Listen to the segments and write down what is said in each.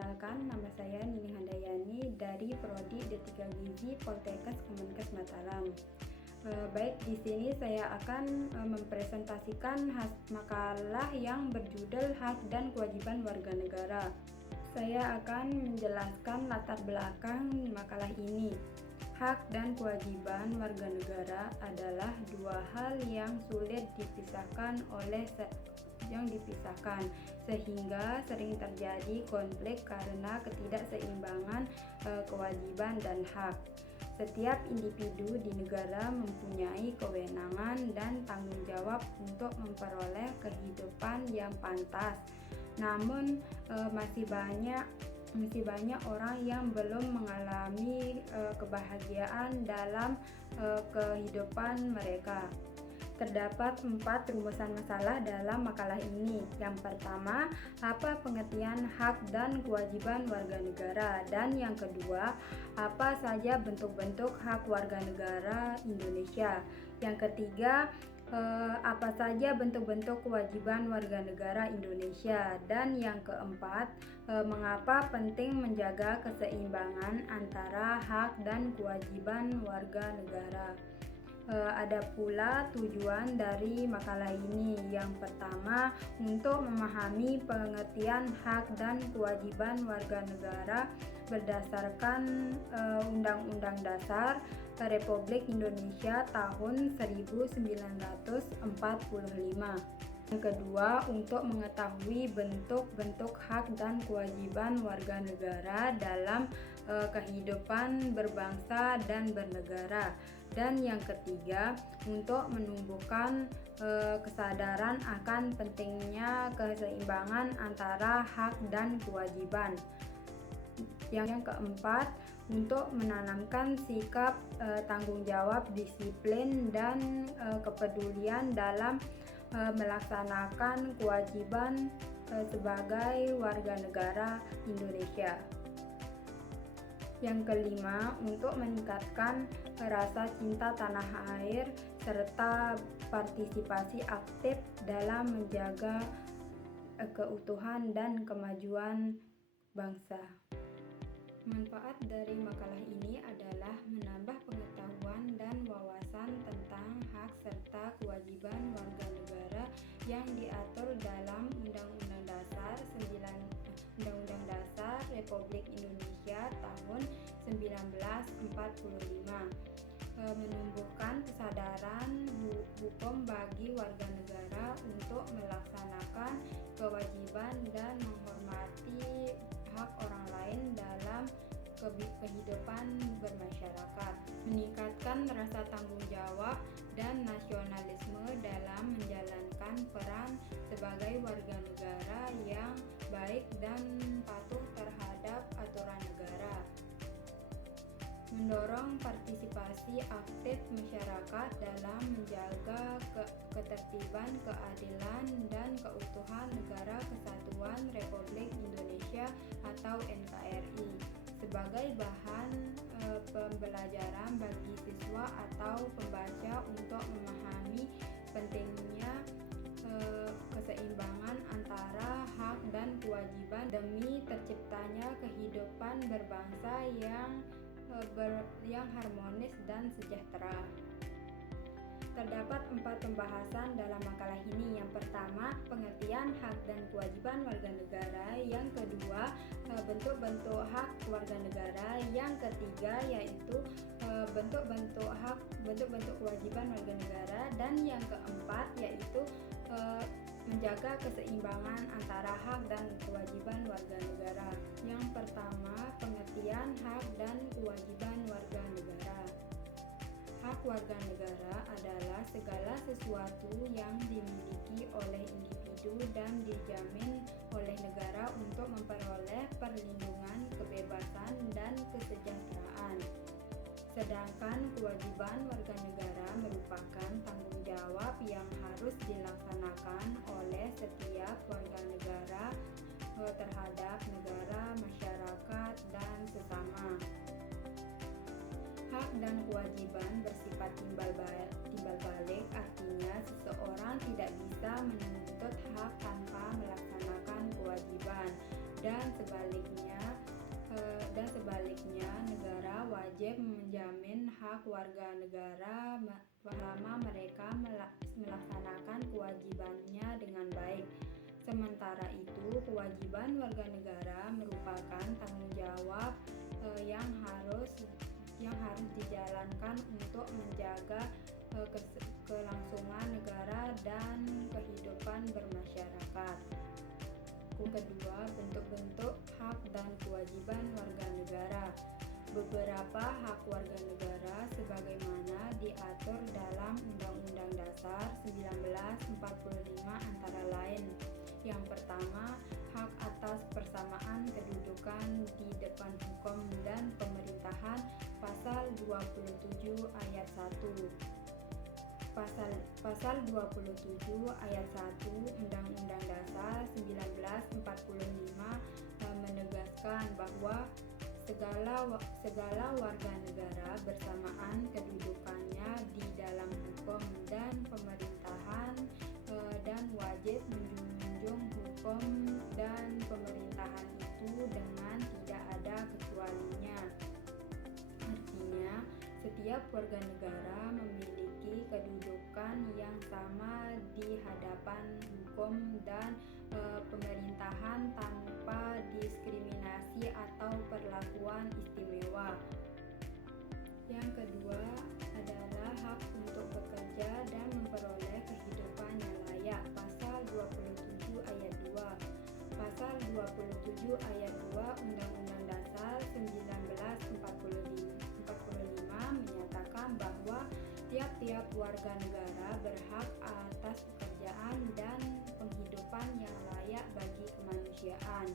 Perkenalkan, nama saya Nini Handayani dari Prodi D3 Gizi Poltekkes Kemenkes Mataram. Baik, di sini saya akan mempresentasikan makalah yang berjudul Hak dan Kewajiban Warga Negara. Saya akan menjelaskan latar belakang makalah ini. Hak dan kewajiban warga negara adalah dua hal yang sulit dipisahkan sehingga sering terjadi konflik karena ketidakseimbangan kewajiban dan hak. Setiap individu di negara mempunyai kewenangan dan tanggung jawab untuk memperoleh kehidupan yang pantas. Namun masih banyak orang yang belum mengalami kebahagiaan dalam kehidupan mereka. Terdapat 4 rumusan masalah dalam makalah ini. Yang pertama, apa pengertian hak dan kewajiban warga negara? Dan yang kedua, apa saja bentuk-bentuk hak warga negara Indonesia? Yang ketiga, apa saja bentuk-bentuk kewajiban warga negara Indonesia? Dan yang keempat, mengapa penting menjaga keseimbangan antara hak dan kewajiban warga negara? Ada pula tujuan dari makalah ini. Yang pertama, untuk memahami pengertian hak dan kewajiban warga negara berdasarkan Undang-Undang Dasar Republik Indonesia tahun 1945. Yang kedua, untuk mengetahui bentuk-bentuk hak dan kewajiban warga negara dalam kehidupan berbangsa dan bernegara. Dan yang ketiga, untuk menumbuhkan kesadaran akan pentingnya keseimbangan antara hak dan kewajiban. Yang keempat, untuk menanamkan sikap tanggung jawab, disiplin, dan kepedulian dalam melaksanakan kewajiban sebagai warga negara Indonesia. Yang kelima, untuk meningkatkan rasa cinta tanah air serta partisipasi aktif dalam menjaga keutuhan dan kemajuan bangsa. Manfaat dari makalah ini adalah menambah pengetahuan dan wawasan tentang hak serta kewajiban warga negara yang diatur dalam Undang-Undang Dasar Republik Indonesia tahun 1945. Menumbuhkan kesadaran hukum bagi warga negara untuk melaksanakan kewajiban dan menghormati hak orang lain dalam kehidupan bermasyarakat. Meningkatkan rasa tanggung jawab dan nasionalisme dalam menjalankan peran sebagai warga negara yang baik dan patuh terhadap aturan negara. Mendorong partisipasi aktif masyarakat dalam menjaga ketertiban, keadilan, dan keutuhan Negara Kesatuan Republik Indonesia atau NKRI sebagai bahan pembelajaran bagi siswa atau pembaca untuk memahami pentingnya keseimbangan antara hak dan kewajiban demi terciptanya kehidupan berbangsa yang harmonis dan sejahtera. Terdapat 4 pembahasan dalam makalah ini. Yang pertama, pengertian hak dan kewajiban warga negara. Yang kedua, bentuk-bentuk hak warga negara. Yang ketiga, yaitu bentuk-bentuk kewajiban warga negara. Dan yang keempat, yaitu menjaga keseimbangan antara hak dan kewajiban warga negara. Yang pertama, pengertian hak dan kewajiban warga negara. Hak warga negara adalah segala sesuatu yang dimiliki oleh individu dan dijamin oleh negara untuk memperoleh perlindungan, kebebasan, dan kesejahteraan. Sedangkan kewajiban warga negara merupakan tanggung jawab yang harus dilaksanakan oleh setiap warga negara terhadap negara, masyarakat, dan sesama. Hak dan kewajiban bersifat timbal balik, artinya seseorang tidak bisa menuntut hak tanpa melaksanakan kewajiban. dan sebaliknya negara wajib menjamin hak warga negara selama mereka melaksanakan kewajibannya dengan baik. Sementara itu, kewajiban warga negara merupakan tanggung jawab yang harus dijalankan untuk menjaga kelangsungan negara dan kehidupan bermasyarakat. Kedua, bentuk-bentuk hak dan kewajiban warga negara. Beberapa hak warga negara sebagaimana diatur dalam Undang-Undang Dasar 1945 antara lain: yang pertama, hak atas persamaan kedudukan di depan hukum dan pemerintahan, pasal 27 ayat 1. Pasal 27 ayat 1 Undang-Undang Dasar 1945 menegaskan bahwa segala warga negara bersamaan kedudukannya di dalam hukum dan pemerintahan dan wajib menjunjung hukum dan pemerintahan itu dengan tidak ada kecualinya. Artinya, setiap warga negara memiliki kedudukan yang sama di hadapan hukum dan pemerintahan tanpa diskriminasi atau perlakuan istimewa. Yang kedua adalah hak untuk bekerja dan memperoleh kehidupan yang layak, pasal 27 ayat 2. Pasal 27 ayat 2 Undang-Undang Dasar 1945 menyatakan bahwa tiap-tiap warga negara berhak atas pekerjaan dan penghidupan yang layak bagi kemanusiaan.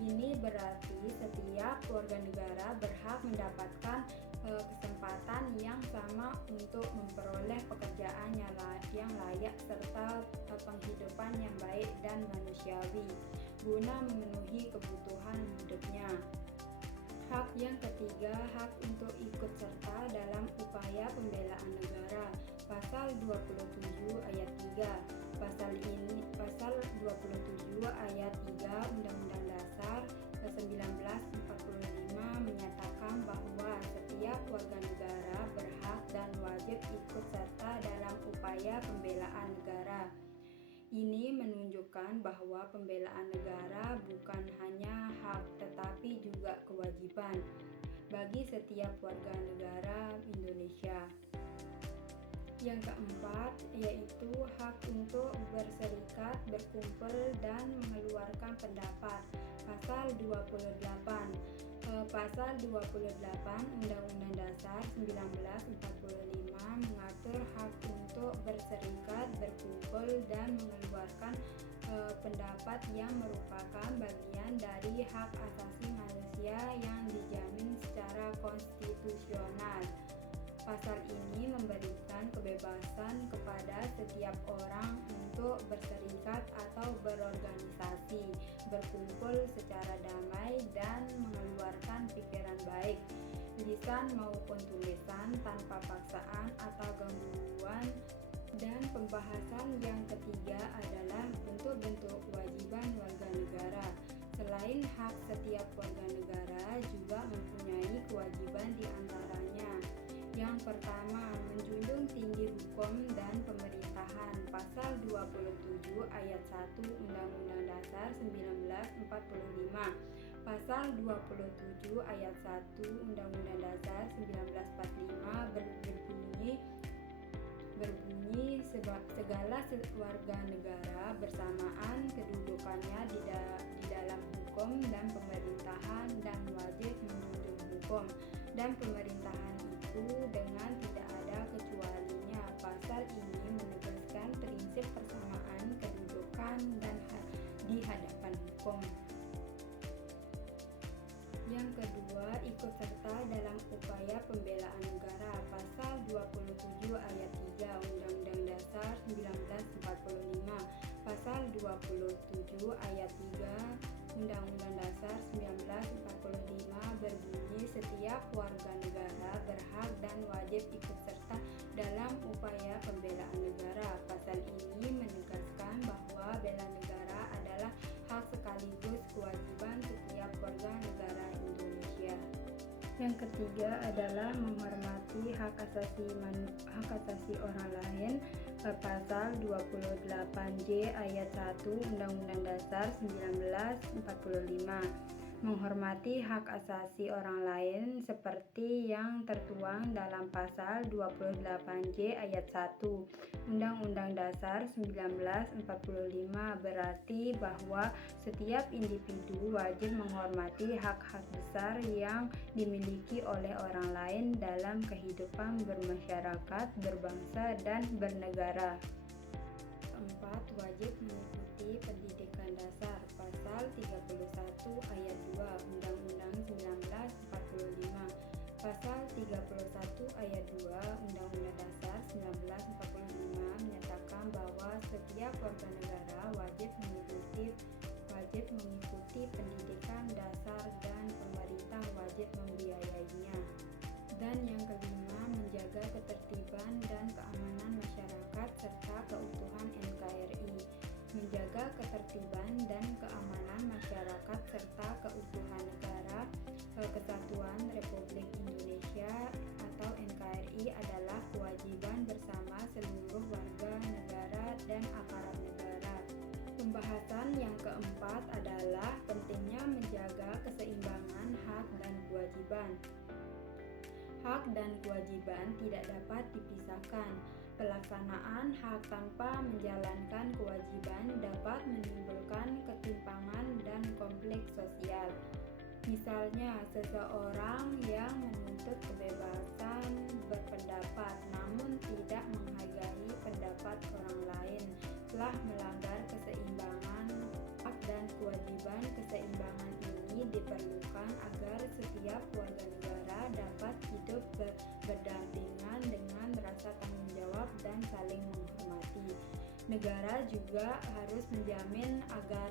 Ini berarti setiap warga negara berhak mendapatkan kesempatan yang sama untuk memperoleh pekerjaan yang layak serta penghidupan yang baik dan manusiawi guna memenuhi kebutuhan hidupnya. Hak yang ketiga, hak untuk ikut serta dalam upaya pembelaan negara, pasal 27 ayat 3. Pasal 27 ayat 3 Undang-Undang Dasar 1945 menyatakan bahwa setiap warga negara berhak dan wajib ikut serta dalam upaya pembelaan negara. Ini menunjukkan bahwa pembelaan negara bukan hanya hak tetapi juga kewajiban bagi setiap warga negara Indonesia. Yang keempat yaitu hak untuk berserikat, berkumpul, dan mengeluarkan pendapat, pasal 28. Pasal 28 Undang-Undang Dasar 1945 mengatur hak untuk berserikat, berkumpul, dan mengeluarkan pendapat yang merupakan bagian dari hak asasi manusia yang dijamin secara konstitusional. Pasal ini memberikan kebebasan kepada setiap orang untuk berserikat atau berorganisasi, berkumpul secara damai, dan mengeluarkan pikiran baik, lisan maupun tulisan tanpa paksaan atau gangguan. Dan pembahasan yang ketiga adalah bentuk-bentuk kewajiban warga negara. Selain hak, setiap warga negara juga mempunyai kewajiban di antaranya. Yang pertama, menjunjung tinggi hukum dan pemerintahan, pasal 27 ayat 1 Undang-Undang Dasar 1945. Pasal 27 ayat 1 Undang-Undang Dasar 1945 berbunyi segala warga negara bersamaan kedudukannya di dalam hukum dan pemerintahan dan wajib menjunjung hukum dan pemerintahan itu dengan tidak ada kecualinya. Pasal ini menegaskan prinsip persamaan kedudukan dan di hadapan hukum. Yang kedua, ikut serta dalam upaya pembelaan negara, pasal 27 ayat 3 Undang-Undang Dasar 1945. Pasal 27 ayat 3 Undang-Undang Dasar 1945 berbunyi setiap warga negara berhak dan wajib ikut serta dalam upaya pembelaan negara. Pasal ini menegaskan bahwa bela negara adalah hak sekaligus kewajiban Yang ketiga adalah menghormati hak asasi orang lain. Pasal 28J ayat 1 Undang-Undang Dasar 1945. Menghormati hak asasi orang lain seperti yang tertuang dalam pasal 28J ayat 1 Undang-Undang Dasar 1945 berarti bahwa setiap individu wajib menghormati hak-hak besar yang dimiliki oleh orang lain dalam kehidupan bermasyarakat, berbangsa, dan bernegara. Keempat, wajib mengikuti pendidikan dasar. Pasal 31 ayat 2 Undang-Undang 1945. Pasal 31 ayat 2 Undang-Undang Dasar 1945 menyatakan bahwa setiap warga negara wajib mengikuti pendidikan dasar dan pemerintah wajib membiayainya. Dan yang kelima, menjaga ketertiban dan keamanan masyarakat serta keutuhan NKRI. Menjaga ketertiban dan keamanan masyarakat serta keutuhan negara Kesatuan Republik Indonesia atau NKRI adalah kewajiban bersama seluruh warga negara dan aparat negara. Pembahasan yang keempat adalah pentingnya menjaga keseimbangan hak dan kewajiban. Hak dan kewajiban tidak dapat dipisahkan. Pelaksanaan hak tanpa menjalankan kewajiban dapat menimbulkan ketimpangan dan konflik sosial. Misalnya, seseorang yang menuntut kebebasan berpendapat namun tidak menghargai pendapat orang lain telah melanggar keseimbangan hak dan kewajiban. Keseimbangan ini diperlukan agar setiap warga negara dapat hidup berdampingan dengan rasa tanggung jawab dan saling menghormati. Negara juga harus menjamin agar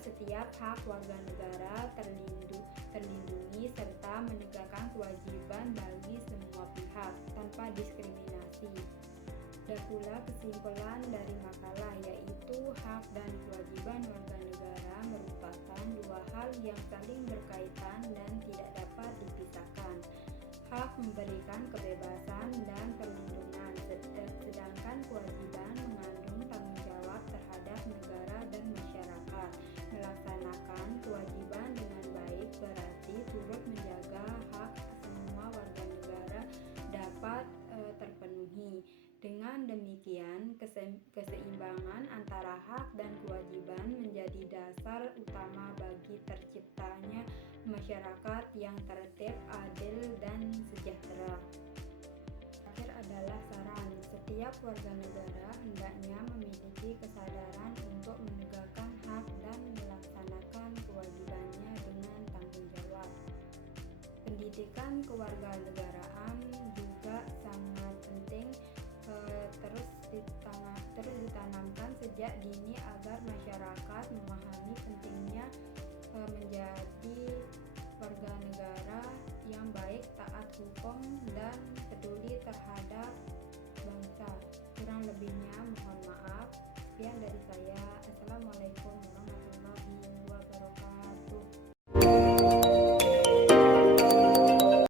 setiap hak warga negara terlindungi serta menegakkan kewajiban bagi semua pihak tanpa diskriminasi. Ada pula kesimpulan dari makalah, yaitu hak dan kewajiban warga negara merupakan dua hal yang saling berkaitan dan tidak dapat dipisahkan. Hak memberikan kebebasan dan perlindungan, sedangkan kewajiban mengandung tanggung jawab terhadap negara dan masyarakat. Melaksanakan kewajiban dengan baik berarti turut menjaga hak semua warga negara dapat terpenuhi. Dengan demikian, keseimbangan antara hak dan kewajiban menjadi dasar utama bagi terciptanya masyarakat yang tertib, adil, dan sejahtera. Terakhir adalah saran. Setiap warga negara hendaknya memiliki kesadaran untuk menegakkan hak dan melaksanakan kewajibannya dengan tanggung jawab. Pendidikan kewarganegaraan juga sangat penting terus ditanamkan sejak dini agar masyarakat memahami pentingnya menjadi warga negara yang baik, taat hukum, dan peduli terhadap